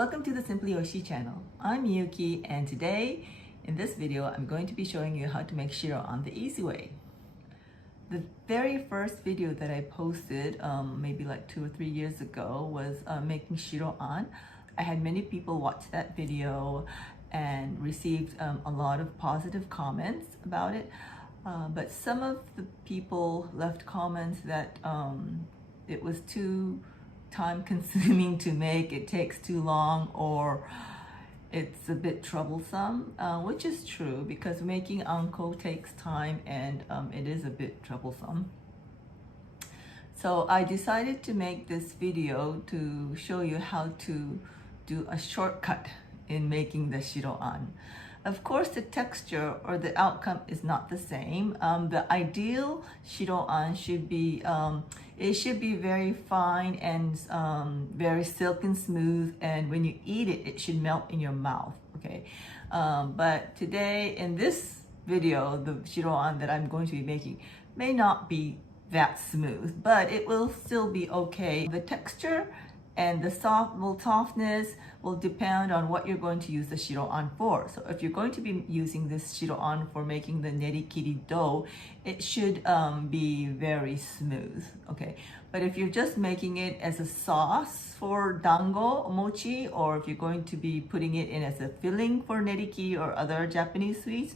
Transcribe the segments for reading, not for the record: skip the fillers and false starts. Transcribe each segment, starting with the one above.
Welcome to the Simply Oshi channel. I'm Yuki, and today in this video I'm going to be showing you how to make shiro-an the easy way. The very first video that I posted maybe like 2 or 3 years ago was making shiro-an. I had many people watch that video and received a lot of positive comments about it, but some of the people left comments that it was too time consuming to make, it takes too long, or it's a bit troublesome, which is true because making anko takes time and it is a bit troublesome. So I decided to make this video to show you how to do a shortcut in making the shiro-an. Of course, the texture or the outcome is not the same. The ideal shiro-an should be, it should be very fine and very silk and smooth, and when you eat it, it should melt in your mouth, okay? But today, in this video, the shiro-an that I'm going to be making may not be that smooth, but it will still be okay. The texture and the softness will depend on what you're going to use the shiro-an for. So if you're going to be using this shiro-an for making the nerikiri dough, it should be very smooth, okay? But if you're just making it as a sauce for dango, mochi, or if you're going to be putting it in as a filling for nerikiri or other Japanese sweets,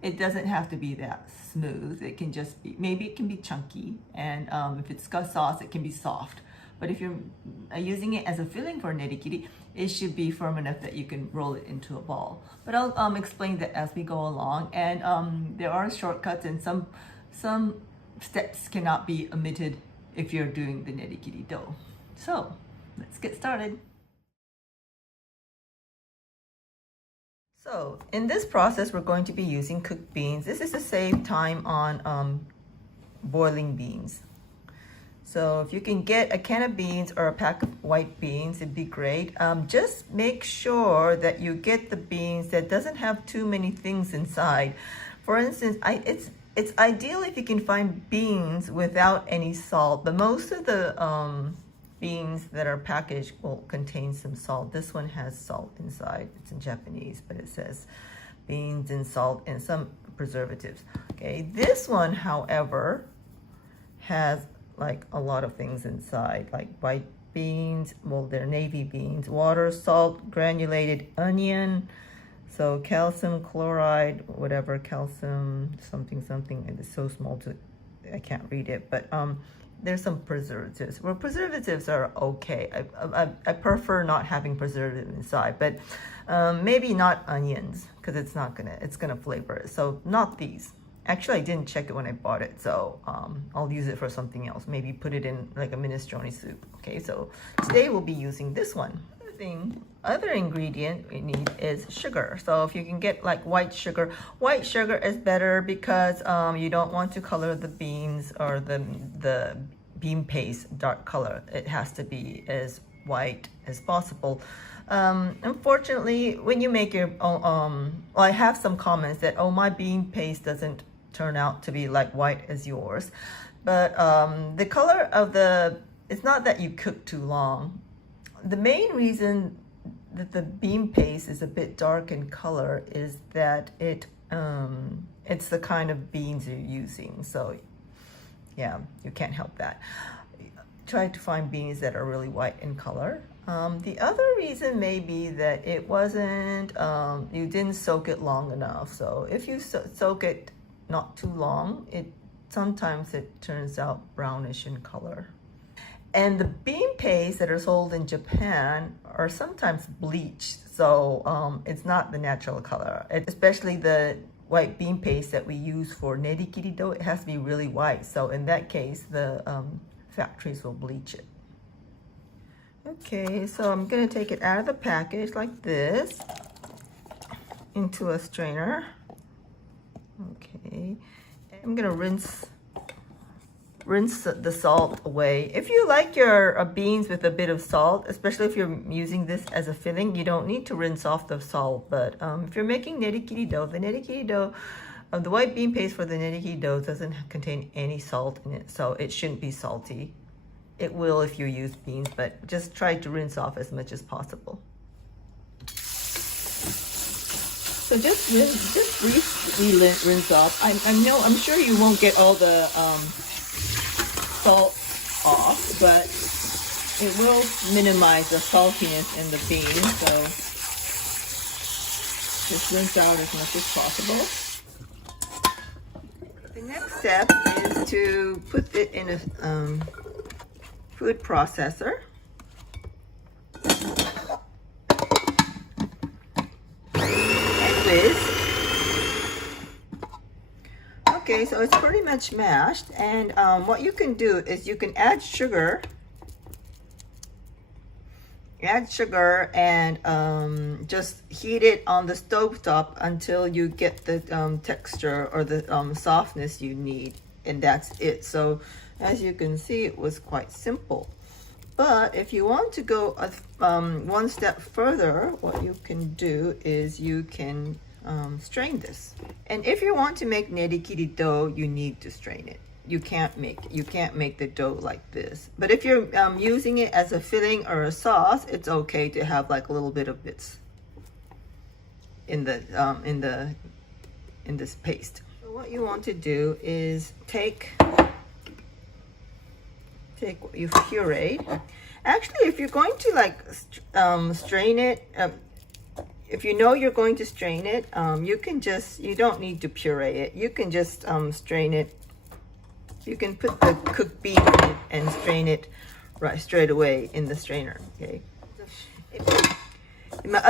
it doesn't have to be that smooth. It can just be, maybe it can be chunky, and if it's got sauce, it can be soft. But if you're using it as a filling for nerikiri, it should be firm enough that you can roll it into a ball. But I'll explain that as we go along. And there are shortcuts, and some steps cannot be omitted if you're doing the nerikiri dough. So let's get started. So in this process, we're going to be using cooked beans. This is to save time on boiling beans. So if you can get a can of beans or a pack of white beans, it'd be great. Just make sure that you get the beans that doesn't have too many things inside. For instance, it's ideal if you can find beans without any salt, but most of the beans that are packaged will contain some salt. This one has salt inside. It's in Japanese, but it says beans and salt and some preservatives. Okay, this one, however, has like a lot of things inside, like white beans, well, they're navy beans, water, salt, granulated onion, so calcium chloride, whatever, calcium something, and it's so small to, I can't read it, but there's some preservatives. Well, preservatives are okay. I prefer not having preservative inside, but maybe not onions, because it's gonna flavor it, so not these. Actually, I didn't check it when I bought it, so I'll use it for something else. Maybe put it in like a minestrone soup. Okay, so today we'll be using this one. Other ingredient we need is sugar. So if you can get like white sugar is better because you don't want to color the beans or the bean paste dark color. It has to be as white as possible. Unfortunately, when you make your own, well, I have some comments that, oh, my bean paste doesn't turn out to be like white as yours, but the color of it's not that you cook too long. The main reason that the bean paste is a bit dark in color is that it's the kind of beans you're using. So yeah, you can't help that. Try to find beans that are really white in color. The other reason may be that it wasn't, you didn't soak it long enough. So if you soak it not too long, sometimes it turns out brownish in color. And the bean paste that are sold in Japan are sometimes bleached, so it's not the natural color. Especially the white bean paste that we use for nerikiri dough, it has to be really white. So in that case, the factories will bleach it. Okay, so I'm gonna take it out of the package like this into a strainer. Okay, I'm gonna rinse the salt away. If you like your beans with a bit of salt, especially if you're using this as a filling, you don't need to rinse off the salt. But if you're making nerikiri dough, the white bean paste for the nerikiri dough doesn't contain any salt in it, so it shouldn't be salty. It will if you use beans, but just try to rinse off as much as possible. So just briefly rinse off. I'm sure you won't get all the salt off, but it will minimize the saltiness in the beans. So just rinse out as much as possible. The next step is to put it in a food processor. Okay, so it's pretty much mashed, and what you can do is you can add sugar and just heat it on the stovetop until you get the texture or the softness you need, and that's it. So as you can see, it was quite simple. But if you want to go one step further, what you can do is you can strain this. And if you want to make nerikiri dough, you need to strain it. You can't make the dough like this. But if you're using it as a filling or a sauce, it's okay to have like a little bit of bits in this paste. So what you want to do is take what you've pureed. Actually, if you're going to like strain it, if you know you're going to strain it, you don't need to puree it. You can just strain it. You can put the cooked bean in it and strain it right straight away in the strainer. Okay. In my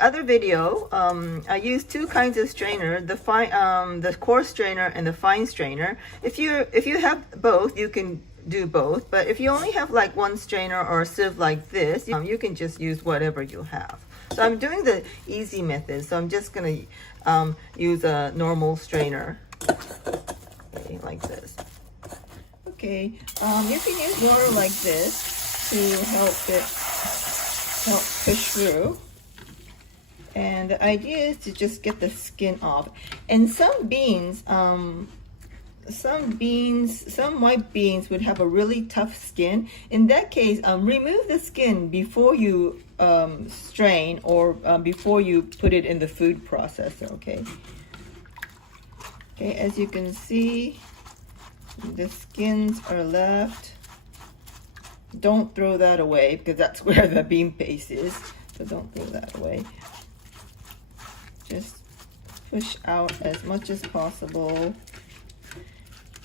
other video, I used two kinds of strainer: the coarse strainer and the fine strainer. If you have both, you can do both. But if you only have like one strainer or a sieve like this, you can just use whatever you have. So I'm doing the easy method. So I'm just gonna use a normal strainer, okay, like this. Okay, you can use water like this to help push through. And the idea is to just get the skin off. And some white beans would have a really tough skin. In that case, remove the skin before you strain or before you put it in the food processor. Okay. Okay, as you can see, the skins are left. Don't throw that away because that's where the bean paste is. So don't throw that away. Just push out as much as possible.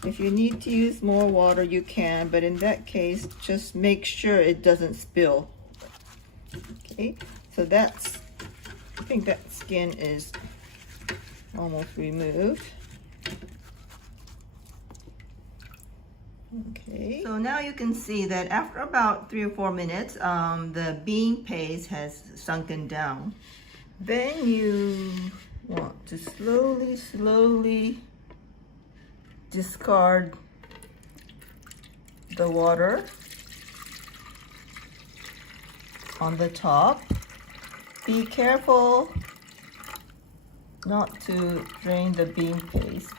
If you need to use more water, you can, but in that case, just make sure it doesn't spill. Okay, so I think that skin is almost removed. Okay, so now you can see that after about 3 or 4 minutes, the bean paste has sunken down. Then you want to slowly discard the water on the top. Be careful not to drain the bean paste.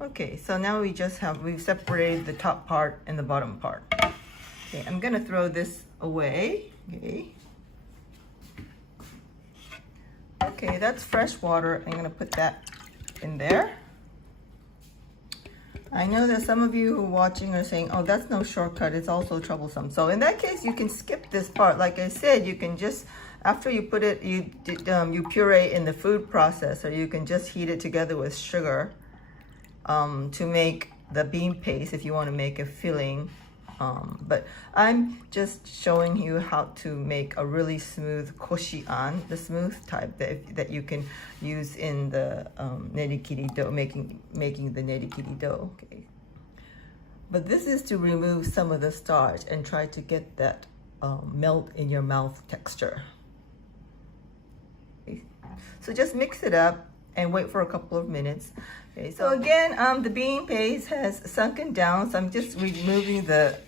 Okay, so now we've separated the top part and the bottom part. Okay, I'm gonna throw this away. Okay, that's fresh water. I'm gonna put that in there. I know that some of you who are watching are saying, oh, that's no shortcut, it's also troublesome. So in that case, you can skip this part. Like I said, you can just, after you put it, you puree in the food processor, you can just heat it together with sugar to make the bean paste if you want to make a filling. But I'm just showing you how to make a really smooth koshi-an, the smooth type that you can use in the nerikiri dough, making the nerikiri dough. Okay. But this is to remove some of the starch and try to get that melt in your mouth texture. Okay. So just mix it up and wait for a couple of minutes. Okay, so again, the bean paste has sunken down, so I'm just removing the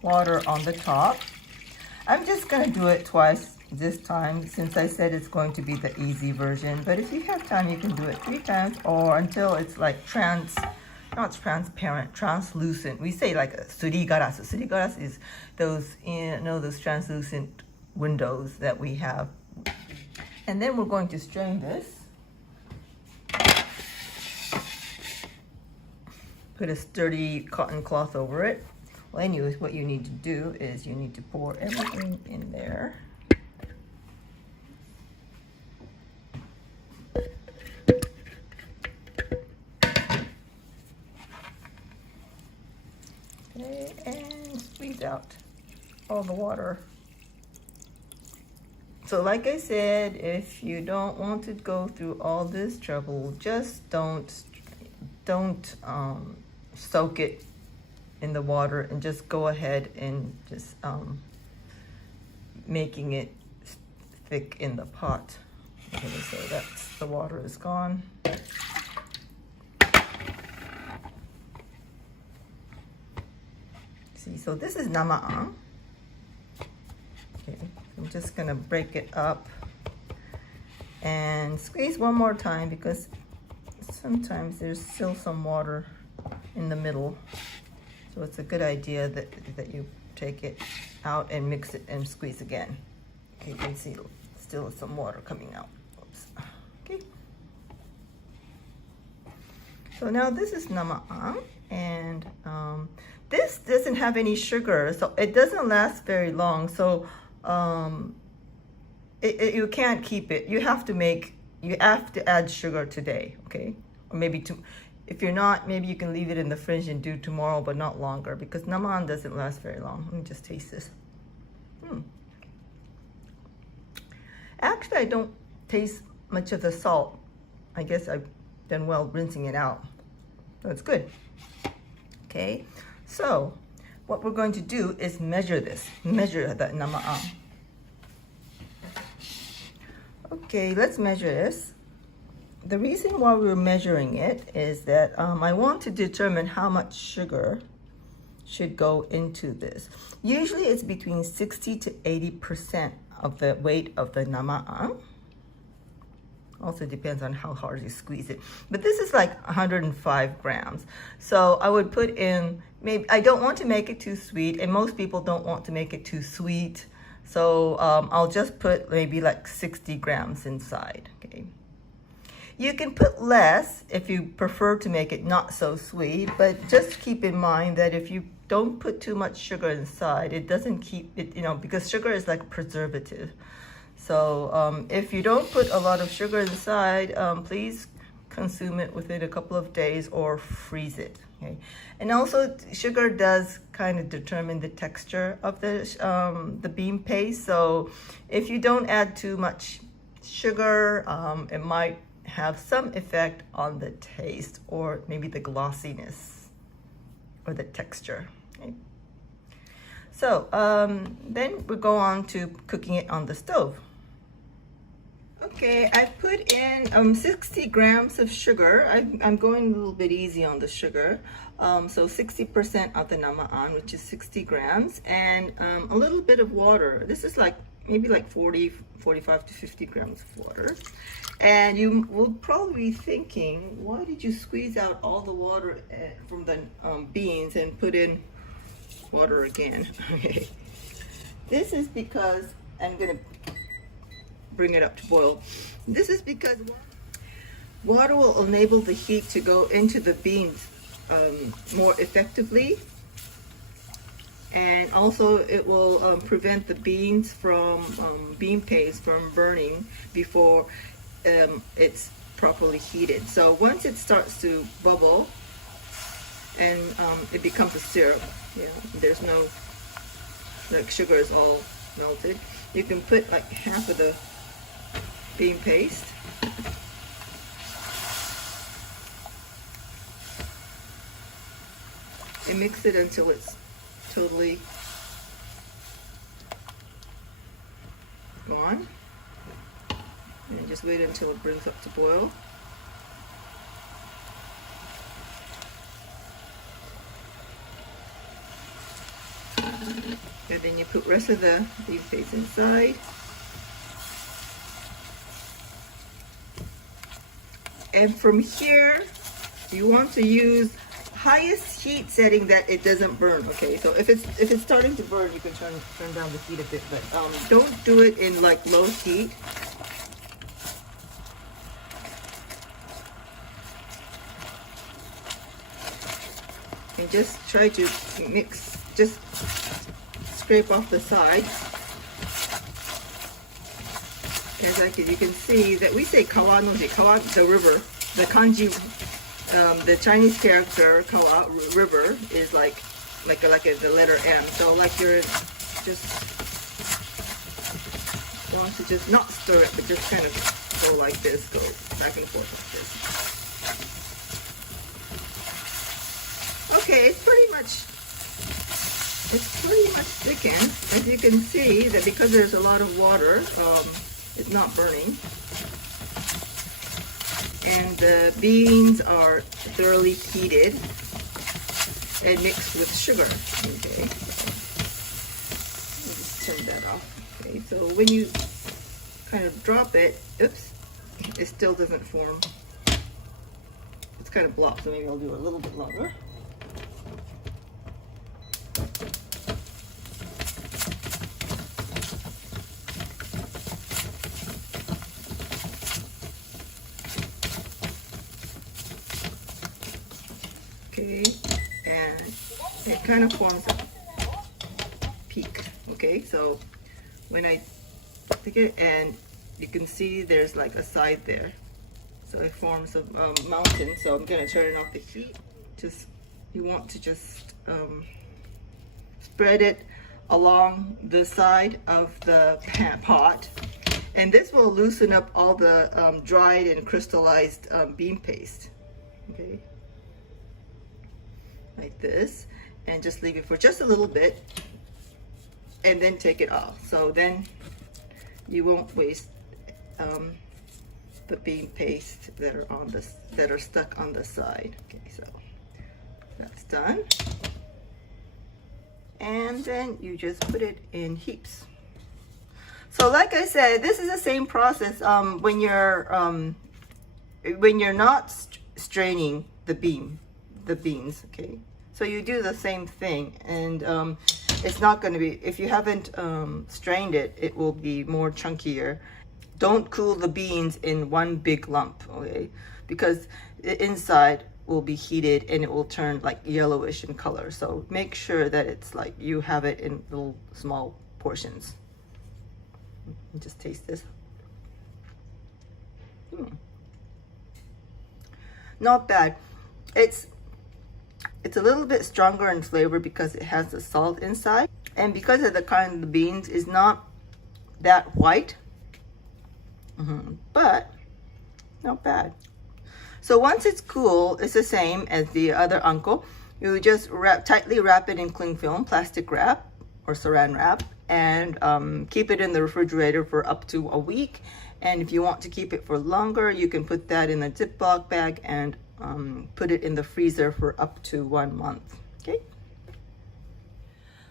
water on the top. I'm just gonna do it twice this time since I said it's going to be the easy version, but if you have time, you can do it 3 times or until it's like not transparent, translucent. We say like a surigaras. Surigaras is those, those translucent windows that we have. And then we're going to strain this. Put a sturdy cotton cloth over it. Well, anyways, what you need to do is you need to pour everything in there. Okay, and squeeze out all the water. So like I said, if you don't want to go through all this trouble, just don't soak it in the water, and just go ahead and just making it thick in the pot. Okay, so that's, the water is gone. See, so this is nama-an. Okay, I'm just gonna break it up and squeeze one more time, because sometimes there's still some water in the middle. So it's a good idea that you take it out and mix it and squeeze again. Okay, you can see still some water coming out. Oops. Okay. So now this is nama-an, and this doesn't have any sugar, so it doesn't last very long. So you can't keep it. You have to add sugar today, okay? Or maybe if you're not, maybe you can leave it in the fridge and do tomorrow, but not longer, because nama-an doesn't last very long. Let me just taste this. Actually, I don't taste much of the salt. I guess I've done well rinsing it out. So it's good. Okay, so what we're going to do is measure the nama-an. Okay, let's measure this. The reason why we're measuring it is that I want to determine how much sugar should go into this. Usually it's between 60 to 80% of the weight of the nama-an. Also depends on how hard you squeeze it. But this is like 105 grams. So I would put in, maybe, I don't want to make it too sweet, and most people don't want to make it too sweet. So I'll just put maybe like 60 grams inside, okay? You can put less if you prefer to make it not so sweet, but just keep in mind that if you don't put too much sugar inside, it doesn't keep it, because sugar is like a preservative. So if you don't put a lot of sugar inside, please consume it within a couple of days or freeze it. Okay, and also sugar does kind of determine the texture of the bean paste. So if you don't add too much sugar, it might have some effect on the taste, or maybe the glossiness or the texture. Okay. So then we go on to cooking it on the stove. Okay, I put in 60 grams of sugar. I'm going a little bit easy on the sugar. So 60% of the nama-an, which is 60 grams, and a little bit of water. This is like maybe like 45 to 50 grams of water. And you will probably be thinking, why did you squeeze out all the water from the beans and put in water again? Okay, this is because I'm gonna bring it up to boil. This is because water will enable the heat to go into the beans more effectively, and also it will prevent the beans from bean paste from burning before it's properly heated. So once it starts to bubble and it becomes a syrup, there's no, like, sugar is all melted, you can put like half of the bean paste. And mix it until it's totally gone. And just wait until it brings up to boil. And then you put rest of the bean paste inside. And from here, you want to use highest heat setting that it doesn't burn. Okay, so if it's starting to burn, you can turn down the heat a bit, but don't do it in like low heat. And just try to mix, just scrape off the sides. As you can see that we say kawanoji, kawa, the river, the kanji, the Chinese character kawa, river, is like the letter M. So like you're just want to just not stir it, but just kind of go like this, go back and forth like this. Okay, it's pretty much thickened. As you can see, that because there's a lot of water, it's not burning. And the beans are thoroughly heated and mixed with sugar. Okay, I'll just turn that off. Okay, so when you kind of drop it, oops, it still doesn't form. It's kind of blocked, so maybe I'll do a little bit longer. Okay, and it kind of forms a peak. Okay, so when I stick it, and you can see there's like a side there, so it forms a mountain. So I'm gonna turn off the heat. You want to just spread it along the side of the pot, and this will loosen up all the dried and crystallized bean paste. Okay, like this, and just leave it for just a little bit and then take it off. So then you won't waste the bean paste that are stuck on the side. Okay, so that's done. And then you just put it in heaps. So like I said, this is the same process when you're not straining the beans. Okay, so you do the same thing, and it's not going to be, if you haven't strained it, it will be more chunkier. Don't cool the beans in one big lump, okay, because the inside will be heated and it will turn like yellowish in color. So make sure that it's like you have it in little small portions. Just taste this. Not bad. It's a little bit stronger in flavor because it has the salt inside, and because of the kind of the beans is not that white, but not bad. So once it's cool, it's the same as the other uncle. You just tightly wrap it in cling film, plastic wrap or saran wrap, and keep it in the refrigerator for up to a week. And if you want to keep it for longer, you can put that in a Ziploc bag and put it in the freezer for up to 1 month. Okay.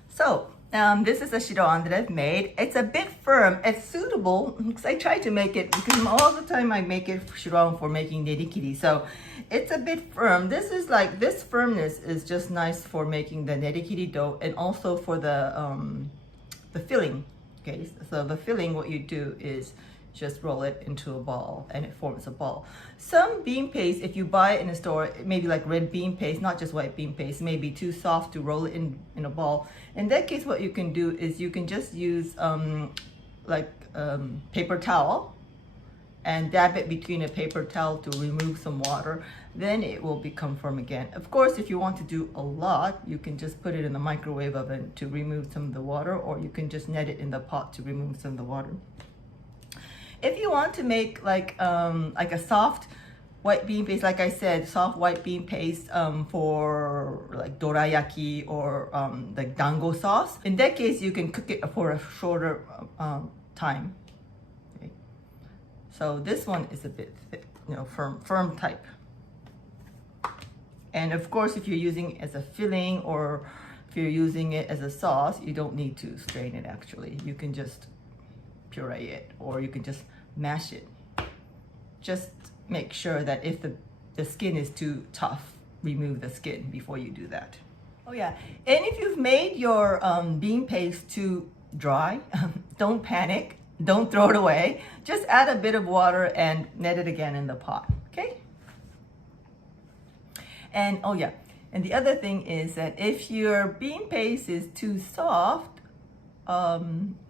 So this is a shiroan that I've made. It's a bit firm. It's suitable because I try to make it, because all the time I make it shiroan for making nerikiri. So it's a bit firm. This is like, this firmness is just nice for making the nerikiri dough, and also for the filling. Okay, so the filling, what you do is just roll it into a ball and it forms a ball. Some bean paste, if you buy it in a store, maybe like red bean paste, not just white bean paste, may be too soft to roll it in a ball. In that case, what you can do is you can just use paper towel and dab it between a paper towel to remove some water. Then it will become firm again. Of course, if you want to do a lot, you can just put it in the microwave oven to remove some of the water, or you can just net it in the pot to remove some of the water. If you want to make like a soft white bean paste, like I said, soft white bean paste for like dorayaki or the dango sauce, in that case you can cook it for a shorter time. Okay. So this one is a bit thick, firm type. And of course, if you're using it as a filling or if you're using it as a sauce, you don't need to strain it actually. You can just puree it, or you can just mash it. Just make sure that if the skin is too tough, remove the skin before you do that. Oh yeah, and if you've made your bean paste too dry, don't panic, don't throw it away. Just add a bit of water and knead it again in the pot, okay? And oh yeah, and the other thing is that if your bean paste is too soft,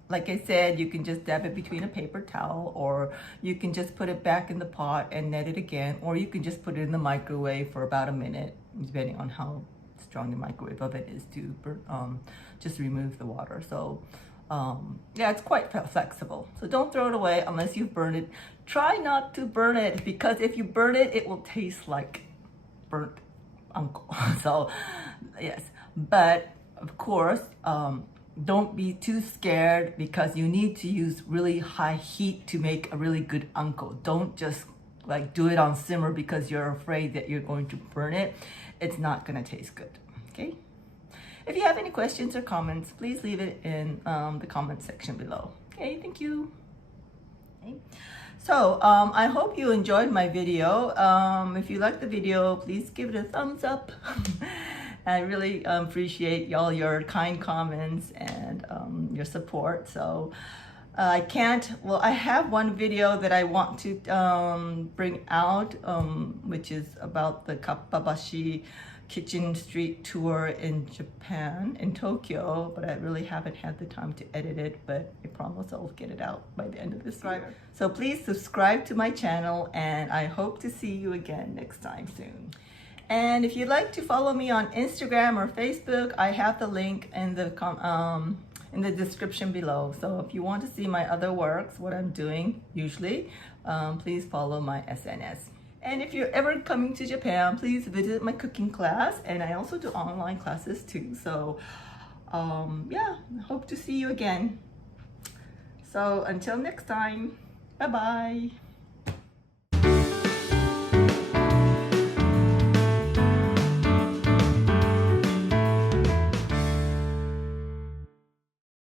like I said, you can just dab it between a paper towel, or you can just put it back in the pot and knead it again, or you can just put it in the microwave for about a minute, depending on how strong the microwave oven is to just remove the water. So yeah, it's quite flexible. So don't throw it away unless you've burned it. Try not to burn it, because if you burn it, it will taste like burnt uncle. So yes, but of course, don't be too scared, because you need to use really high heat to make a really good uncle. Don't just like do it on simmer because you're afraid that you're going to burn it. It's not going to taste good, okay? If you have any questions or comments, please leave it in the comment section below. Okay, thank you. Okay. So I hope you enjoyed my video. If you liked the video, please give it a thumbs up. I really appreciate all your kind comments and your support. So I have one video that I want to bring out, which is about the Kappabashi kitchen street tour in Japan, in Tokyo, but I really haven't had the time to edit it, but I promise I'll get it out by the end of this year. So please subscribe to my channel, and I hope to see you again next time soon. And if you'd like to follow me on Instagram or Facebook, I have the link in the description below. So if you want to see my other works, what I'm doing usually, please follow my SNS. And if you're ever coming to Japan, please visit my cooking class, and I also do online classes too. So yeah, hope to see you again. So until next time, bye-bye.